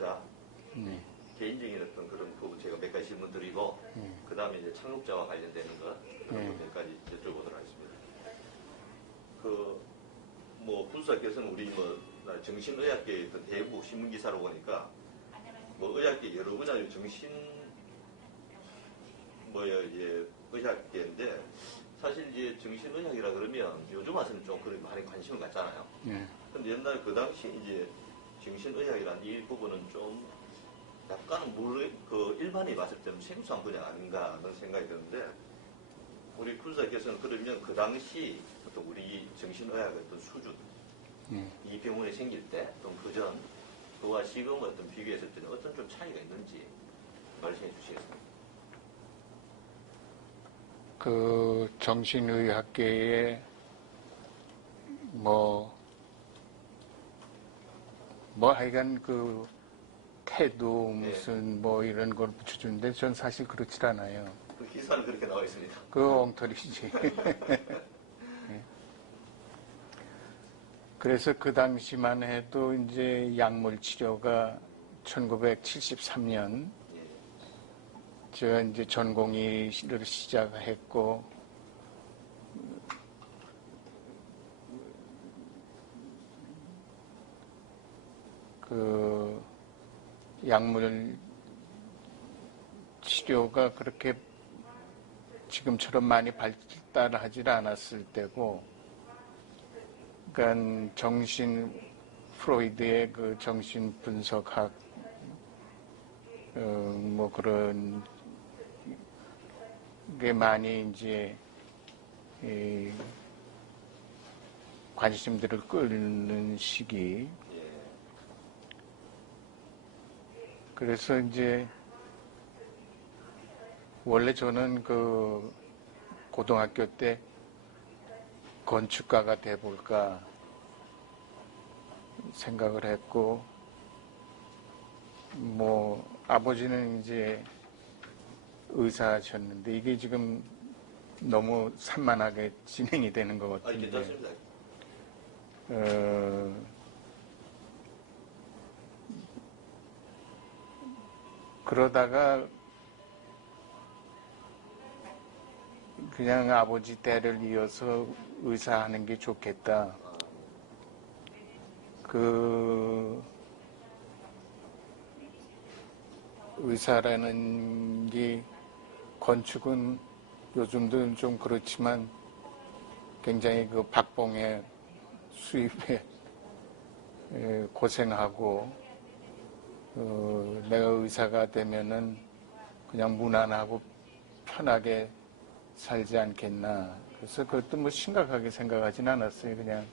창업자, 개인적인 어떤 그런 부분 제가 몇 가지 질문 드리고, 그 다음에 이제 창업자와 관련되는 것, 그런 몇 가지 여쭤보도록 하겠습니다. 부수사께서는 우리 정신의학계의 어떤 대부 신문기사로 보니까, 의학계 여러 분야의 의학계인데, 사실 이제 정신의학이라 그러면 요즘 와서는 좀 그런 많이 관심을 갖잖아요. 근데 옛날 그 당시 이제 정신의학이라는 이 부분은 좀 약간 일반이 봤을 때는 생소한 분야 아닌가 하는 생각이 드는데, 우리 부사께서는 그러면 그 당시 어떤 우리 정신의학의 어떤 수준, 이 병원이 생길 때, 또 그전, 그와 지금 어떤 비교했을 때는 어떤 좀 차이가 있는지 말씀해 주시겠습니까? 그 정신의학계에 하여간 그 태도 무슨 이런 걸 붙여주는데 전 사실 그렇지 않아요. 그 기사는 그렇게 나와 있습니다. 그 엉터리지. 그래서 그 당시만 해도 이제 약물 치료가 1973년 제가 이제 전공의를 시작했고, 그 약물 치료가 그렇게 지금처럼 많이 발달하지 않았을 때고, 그러니까 프로이드의 그 정신 분석학 그런 게 많이 이제 관심들을 끌는 시기. 그래서 이제 원래 저는 그 고등학교 때 건축가가 돼볼까 생각을 했고, 아버지는 이제 의사셨는데 이게 지금 너무 산만하게 진행이 되는 것 같은데. 괜찮습니다. 그러다가 그냥 아버지 때를 이어서 의사하는 게 좋겠다. 그 의사라는 게 건축은 요즘도 좀 그렇지만 굉장히 그 박봉의 수입에 고생하고, 내가 의사가 되면은 그냥 무난하고 편하게 살지 않겠나. 그래서 그것도 심각하게 생각하진 않았어요. 그냥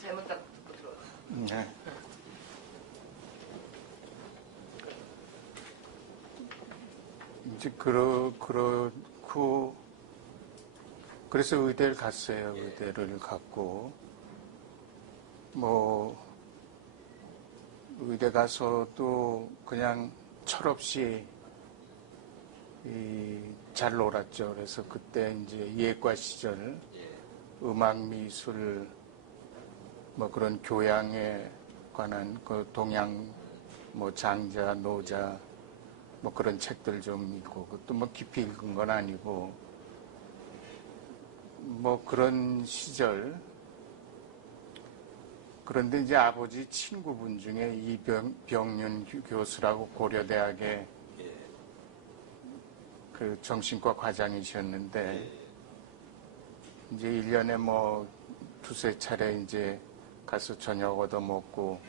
잘못 듣고 들어왔어. 이제 그렇고, 그래서 의대를 갔어요. 의대를 갔고, 의대 가서도 그냥 철없이 잘 놀았죠. 그래서 그때 이제 예과 시절 음악, 미술, 그런 교양에 관한 그 동양 장자, 노자 뭐 그런 책들 좀 읽고, 그것도 뭐 깊이 읽은 건 아니고, 뭐 그런 시절. 그런데 이제 아버지 친구분 중에 이병윤 교수라고 고려대학의 예. 그 정신과 과장이셨는데, 예. 이제 1년에 뭐 두세 차례 이제 가서 저녁 얻어먹고,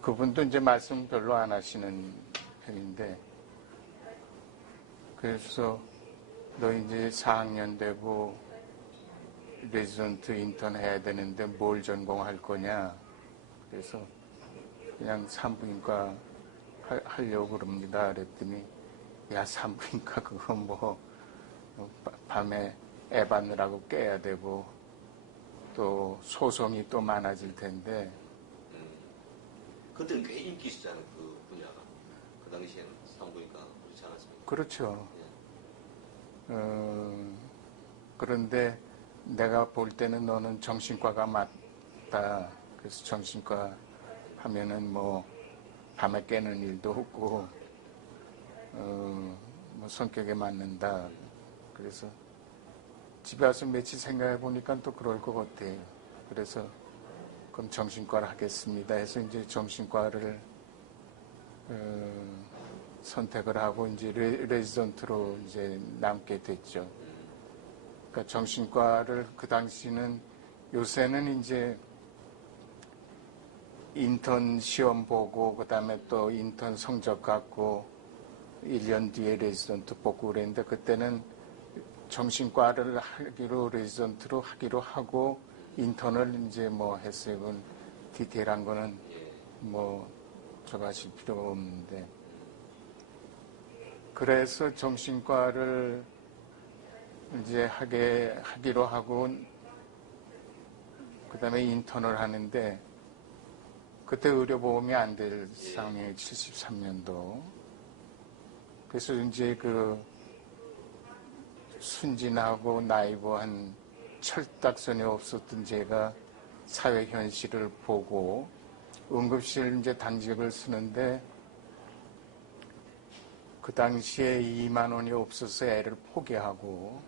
그분도 이제 말씀 별로 안 하시는 편인데, 그래서 너 이제 4학년 되고 레지던트 인턴 해야 되는데 뭘 전공할 거냐. 그래서 그냥 산부인과 하려고 그럽니다. 그랬더니 야, 산부인과 그거 뭐 밤에 애 받느라고 깨야 되고 또 소송이 또 많아질 텐데. 그때는 꽤 인기 있었잖아요. 그 분야가. 그 당시에는 산부인과 그렇지 않았습니까? 그렇죠. 예. 그런데 내가 볼 때는 너는 정신과가 맞다. 그래서 정신과 하면은 뭐 밤에 깨는 일도 없고 뭐 성격에 맞는다. 그래서 집에 와서 며칠 생각해 보니까 또 그럴 것 같아요. 그래서 그럼 정신과를 하겠습니다 해서 이제 정신과를 선택을 하고 이제 레지던트로 이제 남게 됐죠. 그러니까 정신과를 그 당시는, 요새는 이제 인턴 시험 보고 그다음에 또 인턴 성적 갖고 1년 뒤에 레지던트 뽑고 그랬는데, 그때는 정신과를 하기로 레지던트로 하기로 하고 인턴을 이제 뭐 했어요. 그건 디테일한 거는 뭐 저거 하실 필요가 없는데, 그래서 정신과를 이제 하기로 하고 그다음에 인턴을 하는데, 그때 의료보험이 안 될 상황에 73년도. 그래서 이제 그 순진하고 나이브한 철딱선이 없었던 제가 사회 현실을 보고 응급실 이제 당직을 쓰는데, 그 당시에 2만 원이 없어서 애를 포기하고,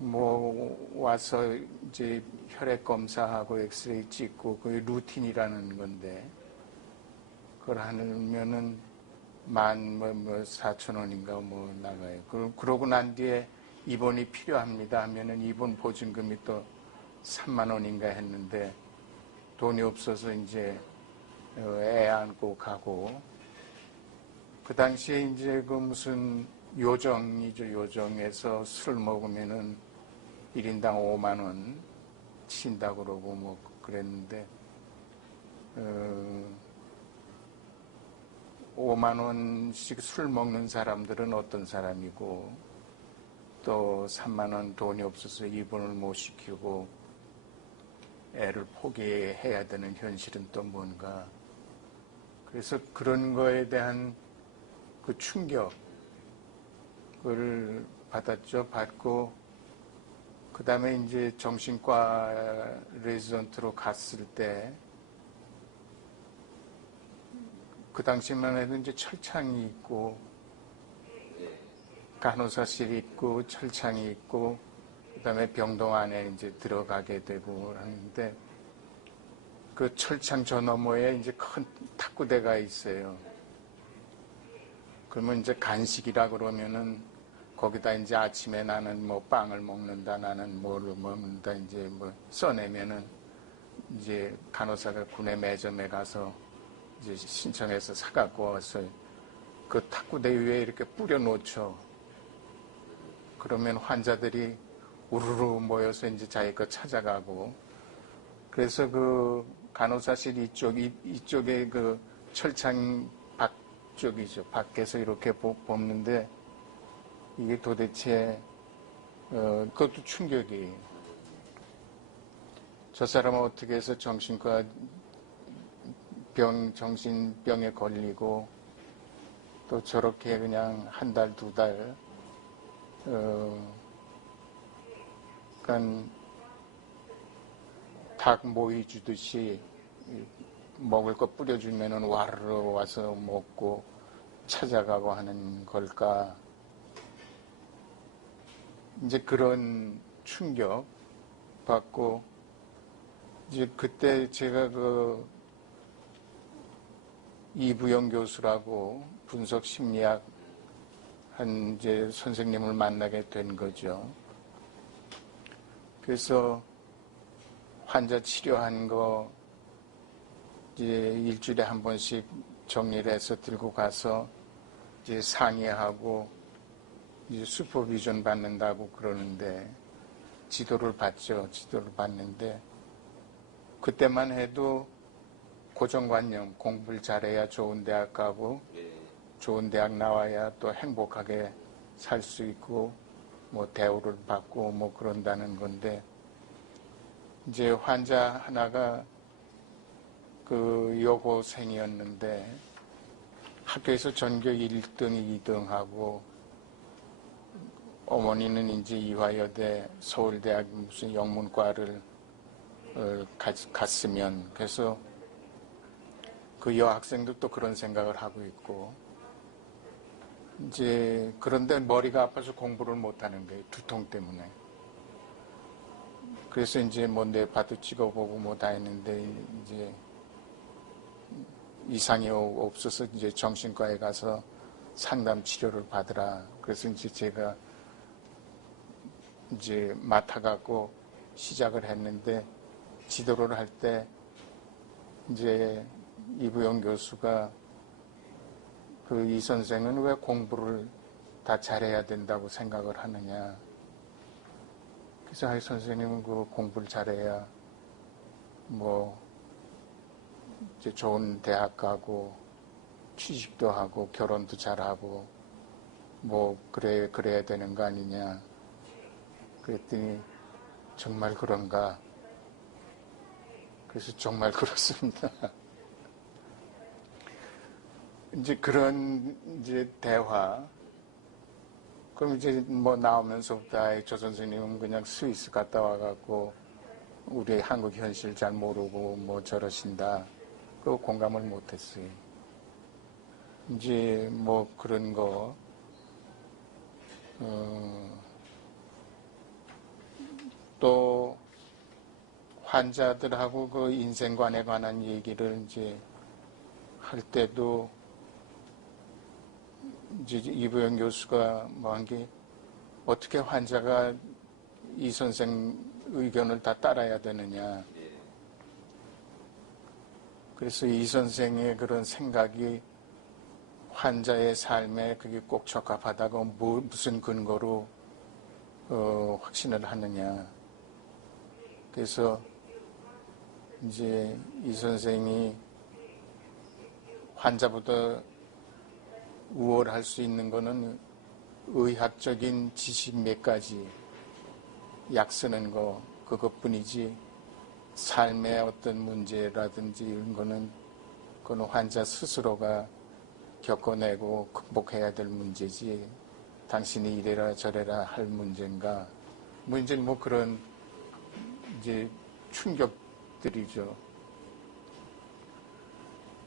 뭐 와서 이제 혈액 검사하고 엑스레이 찍고 그게 루틴이라는 건데, 그걸 하면은 14,000원인가 뭐 나가요. 그러고 난 뒤에 입원이 필요합니다 하면은 입원 보증금이 또 3만 원인가 했는데, 돈이 없어서 이제 애 안고 가고, 그 당시에 이제 그 무슨 요정이죠. 요정에서 술 먹으면은 1인당 5만 원 친다고 그러고 뭐 그랬는데, 5만 원씩 술 먹는 사람들은 어떤 사람이고, 또 3만 원 돈이 없어서 입원을 못 시키고 애를 포기해야 되는 현실은 또 뭔가. 그래서 그런 거에 대한 그 충격을 받았죠. 받고 그 다음에 이제 정신과 레지던트로 갔을 때, 그 당시만 해도 이제 철창이 있고 간호사실이 있고 철창이 있고 그다음에 병동 안에 이제 들어가게 되고 하는데, 그 철창 저 너머에 이제 큰 탁구대가 있어요. 그러면 이제 간식이라 그러면은 거기다 이제 아침에 나는 뭐 빵을 먹는다, 나는 뭐를 먹는다 이제 뭐 써내면은 이제 간호사가 구내 매점에 가서 이제 신청해서 사갖고 와서 그 탁구대 위에 이렇게 뿌려놓죠. 그러면 환자들이 우르르 모여서 이제 자기 거 찾아가고, 그래서 그 간호사실 이쪽에 그 철창 밖쪽이죠. 밖에서 이렇게 뽑는데, 이게 도대체, 그것도 충격이에요. 저 사람은 어떻게 해서 정신병에 걸리고, 또 저렇게 그냥 한 달, 두 달, 그러니까 닭 모이 주듯이 먹을 거 뿌려주면은 와르르 와서 먹고, 찾아가고 하는 걸까? 이제 그런 충격 받고, 이제 그때 제가 그 이부영 교수라고 분석 심리학 한 이제 선생님을 만나게 된 거죠. 그래서 환자 치료한 거 이제 일주일에 한 번씩 정리를 해서 들고 가서 이제 상의하고 이제 슈퍼비전 받는다고 그러는데 지도를 받죠. 지도를 받는데 그때만 해도 고정관념, 공부를 잘해야 좋은 대학 가고 좋은 대학 나와야 또 행복하게 살 수 있고 뭐 대우를 받고 뭐 그런다는 건데 이제 환자 하나가 그 여고생이었는데 학교에서 전교 1등, 2등하고 어머니는 이제 이화여대 서울대학 무슨 영문과를 갔으면 그래서 그 여학생도 또 그런 생각을 하고 있고 이제 그런데 머리가 아파서 공부를 못하는 거예요. 두통 때문에. 그래서 이제 뭐 뇌파도 찍어보고 뭐 다 했는데 이제 이상이 없어서 이제 정신과에 가서 상담 치료를 받으라. 그래서 이제 제가 이제 맡아갖고 시작을 했는데 지도를 할 때 이제 이부영 교수가 그 이 선생은 왜 공부를 다 잘해야 된다고 생각을 하느냐. 그래서 이 선생님은 그 공부를 잘해야 뭐 이제 좋은 대학 가고 취직도 하고 결혼도 잘하고 뭐 그래야 되는 거 아니냐. 그랬더니 정말 그런가. 그래서 정말 그렇습니다. 이제 그런 이제 대화. 그럼 이제 뭐 나오면서부터 저 선생님은 그냥 스위스 갔다 와갖고 우리 한국 현실 잘 모르고 뭐 저러신다. 그 공감을 못했어요. 이제 뭐 그런 거. 또 환자들하고 그 인생관에 관한 얘기를 이제 할 때도 이제 이부영 교수가 뭐 한 게 어떻게 환자가 이 선생 의견을 다 따라야 되느냐. 그래서 이 선생의 그런 생각이 환자의 삶에 그게 꼭 적합하다고 무슨 근거로 확신을 하느냐. 그래서 이제 이 선생이 환자보다 우월할 수 있는 거는 의학적인 지식 몇 가지 약 쓰는 거 그것뿐이지 삶의 어떤 문제라든지 이런 거는 그건 환자 스스로가 겪어내고 극복해야 될 문제지 당신이 이래라 저래라 할 문제인가 뭐 이제 뭐 그런 이제 충격들이죠.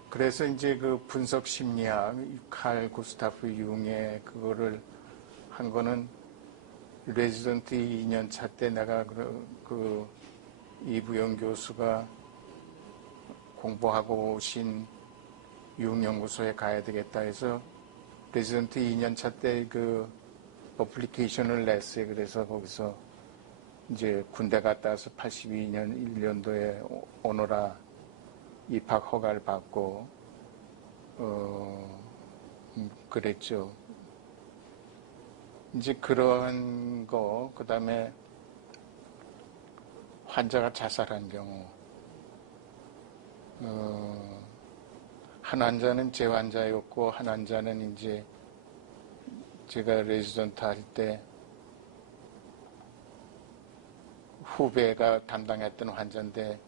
그래서 이제 그 분석 심리학 칼 구스타프 융의 그거를 한 거는 레지던트 2년 차 때 내가 그 이부영 교수가 공부하고 오신 융연구소에 가야 되겠다 해서 레지던트 2년 차 때 그 어플리케이션을 냈어요. 그래서 거기서 이제 군대 갔다 와서 82년 1년도에 오너라 입학 허가를 받고 그랬죠. 이제 그런 거 그다음에 환자가 자살한 경우 한 환자는 제 환자였고 한 환자는 이제 제가 레지던트 할 때 후배가 담당했던 환자인데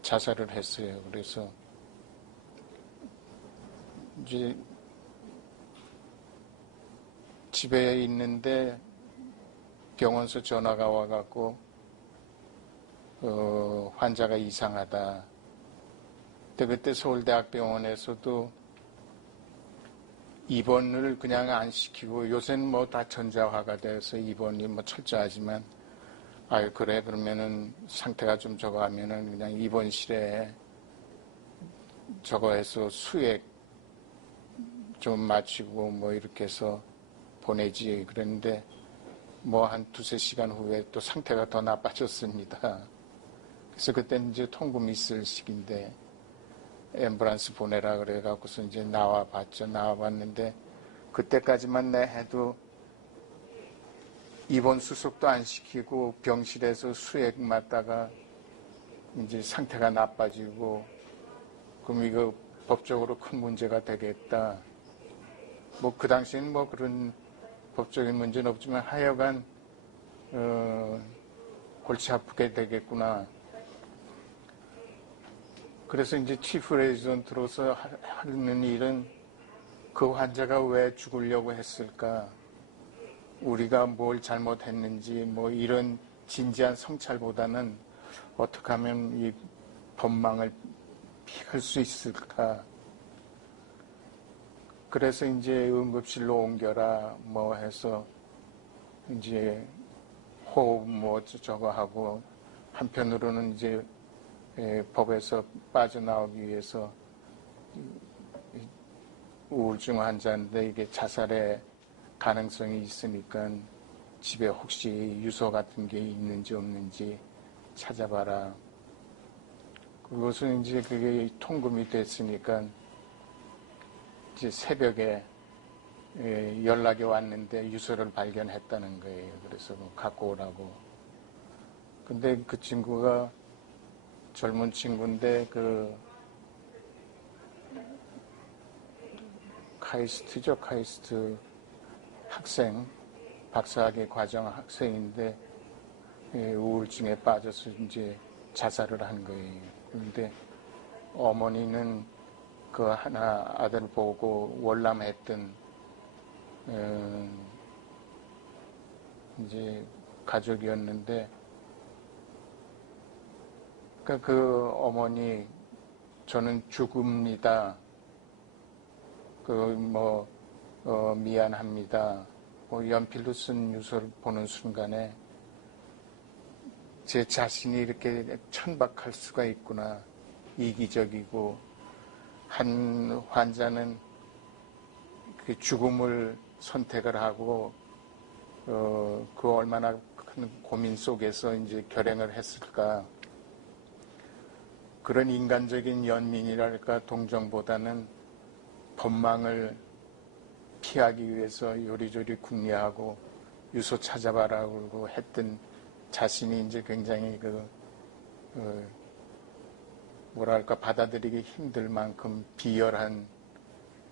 자살을 했어요. 그래서 이제 집에 있는데 병원에서 전화가 와갖고 환자가 이상하다. 그때 서울대학병원에서도 입원을 그냥 안 시키고, 요새는 뭐 다 전자화가 돼서 입원이 뭐 철저하지만, 아유, 그래, 그러면은 상태가 좀 저거 하면은 그냥 입원실에 저거 해서 수액 좀 마치고 뭐 이렇게 해서 보내지. 그랬는데 뭐 한 두세 시간 후에 또 상태가 더 나빠졌습니다. 그래서 그때는 이제 통금 있을 시기인데 앰뷸런스 보내라 그래갖고서 이제 나와봤죠. 나와봤는데 그때까지만 내 해도 입원 수속도 안 시키고 병실에서 수액 맞다가 이제 상태가 나빠지고 그럼 이거 법적으로 큰 문제가 되겠다. 뭐 그 당시에는 뭐 그런 법적인 문제는 없지만 하여간 골치 아프게 되겠구나. 그래서 이제 치프 레지던트로서 하는 일은 그 환자가 왜 죽으려고 했을까? 우리가 뭘 잘못했는지 뭐 이런 진지한 성찰보다는 어떻게 하면 이 법망을 피할 수 있을까? 그래서 이제 응급실로 옮겨라 뭐 해서 이제 호흡 뭐 저거 하고 한편으로는 이제 법에서 빠져나오기 위해서 우울증 환자인데 이게 자살의 가능성이 있으니까 집에 혹시 유서 같은 게 있는지 없는지 찾아봐라. 그것은 이제 그게 통금이 됐으니까 이제 새벽에 연락이 왔는데 유서를 발견했다는 거예요. 그래서 갖고 오라고. 근데 그 친구가 젊은 친구인데 그 카이스트 학생, 박사학위 과정 학생인데 우울증에 빠져서 이제 자살을 한 거예요. 그런데 어머니는 그 하나 아들 보고 월남했던 이제 가족이었는데 그러니까 그 어머니 저는 죽읍니다. 미안합니다. 연필로 쓴 유서를 보는 순간에 제 자신이 이렇게 천박할 수가 있구나. 이기적이고 한 환자는 그 죽음을 선택을 하고 그 얼마나 큰 고민 속에서 이제 결행을 했을까. 그런 인간적인 연민이랄까 동정보다는 법망을 피하기 위해서 요리조리 궁리하고 유서 찾아봐라고 했던 자신이 이제 굉장히 뭐랄까 받아들이기 힘들 만큼 비열한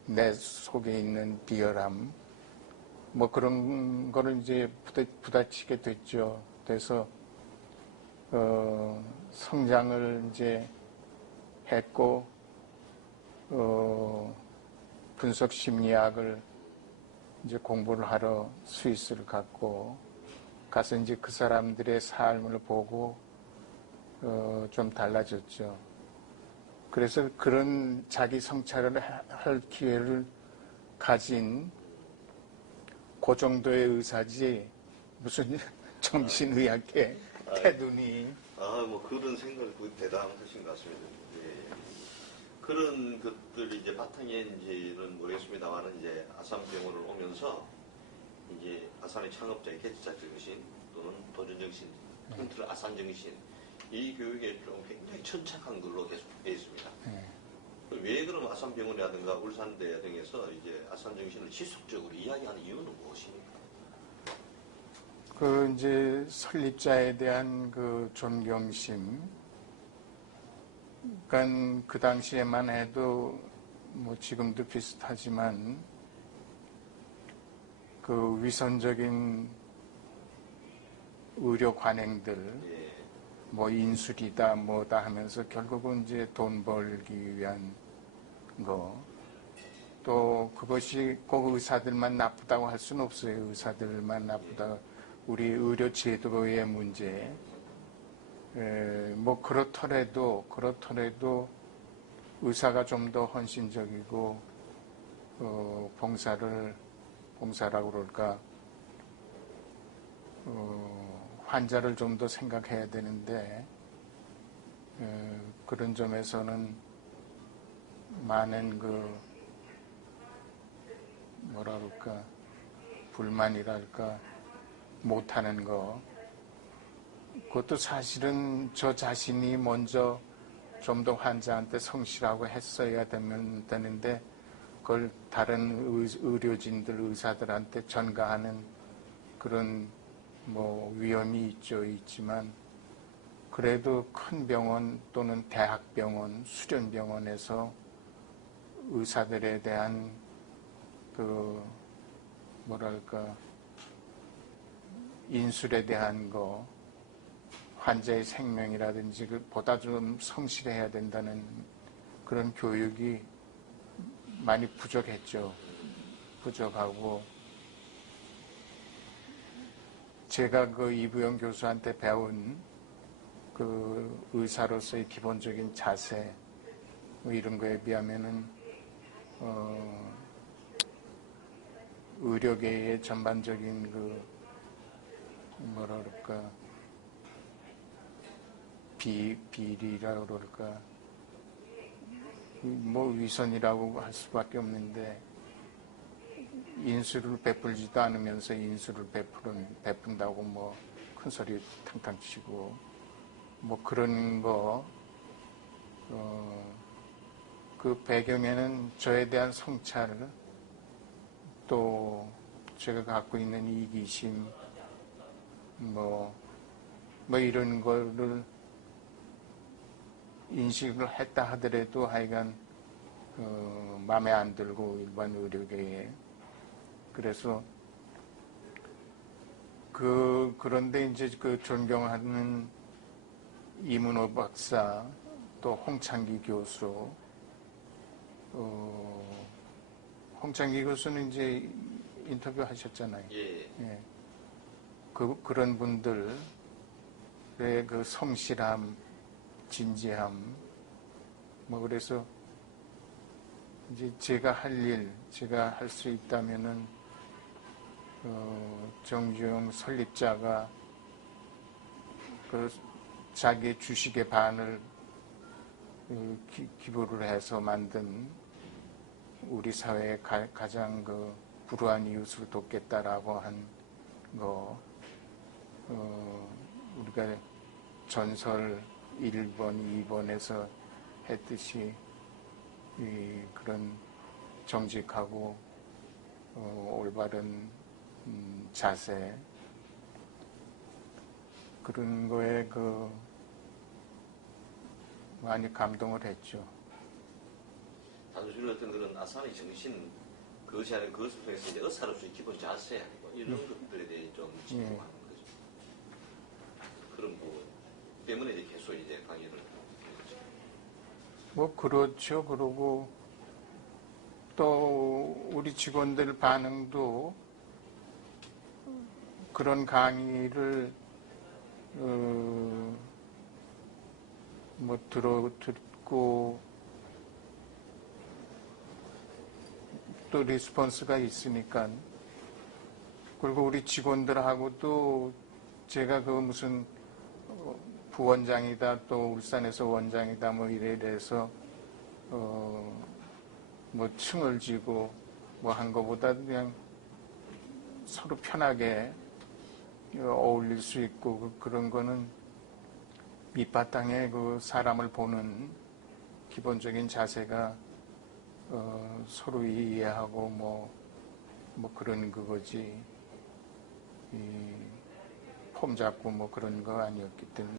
내 속에 있는 비열함 뭐 그런 거를 이제 부딪히게 됐죠. 그래서 성장을 이제 했고 분석 심리학을 이제 공부를 하러 스위스를 가서 이제 그 사람들의 삶을 보고 좀 달라졌죠. 그래서 그런 자기 성찰을 할 기회를 가진 그 정도의 의사지 무슨 정신의학계 태둔이 뭐 그런 생각이 대단하신 것 같습니다. 예. 그런 것들이 이제 바탕인지는 모르겠습니다만은 이제 아산병원을 오면서 이제 아산의 창업자의 개척자 정신 또는 도전정신, 통틀어 아산정신 이 교육에 좀 굉장히 천착한 걸로 계속 되어 있습니다. 왜 그럼 아산병원이라든가 울산대 등에서 이제 아산정신을 지속적으로 이야기하는 이유는 무엇입니까? 그 이제 설립자에 대한 그 존경심. 그러니까 그 당시에만 해도 뭐 지금도 비슷하지만 그 위선적인 의료 관행들 뭐 인술이다 뭐다 하면서 결국은 이제 돈 벌기 위한 거. 또 그것이 꼭 의사들만 나쁘다고 할 수는 없어요. 의사들만 나쁘다. 우리 의료 제도의 문제. 뭐 그렇더라도 의사가 좀 더 헌신적이고 봉사라고 그럴까 환자를 좀 더 생각해야 되는데 그런 점에서는 많은 뭐라 그럴까 불만이랄까 못하는 거 그것도 사실은 저 자신이 먼저 좀 더 환자한테 성실하고 했어야 되는데 그걸 다른 의료진들, 의사들한테 전가하는 그런 위험이 있지만 그래도 큰 병원 또는 대학병원, 수련병원에서 의사들에 대한 인술에 대한 환자의 생명이라든지 보다 좀 성실해야 된다는 그런 교육이 많이 부족했죠. 부족하고 제가 이부영 교수한테 배운 의사로서의 기본적인 자세 이런 거에 비하면은 의료계의 전반적인 뭐라 그럴까 비리라고 그럴까 위선이라고 할 수밖에 없는데 인수를 베풀지도 않으면서 인수를 베푼다고 큰 소리 탕탕 치고 그런 그 배경에는 저에 대한 성찰 또 제가 갖고 있는 이기심 이런 거를 인식을 했다 하더라도 하여간 마음에 안 들고 일반 의료계에 그래서 그런데 이제 존경하는 이문호 박사 또 홍창기 교수 홍창기 교수는 이제 인터뷰 하셨잖아요. 예. 예. 그런 분들의 성실함 진지함 그래서 이제 제가 할 수 있다면은 정주영 설립자가 자기의 주식의 반을 기부를 해서 만든 우리 사회의 가장 불우한 이웃을 돕겠다라고 한 우리가 전설 1번, 2번에서 했듯이 그런 정직하고 올바른 자세 그런 거에 많이 감동을 했죠. 단순히 어떤 그런 아산의 정신 그것이 아니라 그것을 통해서 이제 의사로서의 기본 자세 이런 것들에 대해 좀 집중하는 거죠. 그런 부분 때문에 이제 계속 이제 강의를 그렇죠. 그러고 또 우리 직원들 반응도 그런 강의를 듣고 또 리스폰스가 있으니까 그리고 우리 직원들하고도 제가 무슨 부원장이다 또 울산에서 원장이다 이래 돼서 층을 지고 한 거보다 그냥 서로 편하게 어울릴 수 있고 그런 거는 밑바탕에 사람을 보는 기본적인 자세가 서로 이해하고 그런 그거지 폼 잡고 그런 거 아니었기 때문에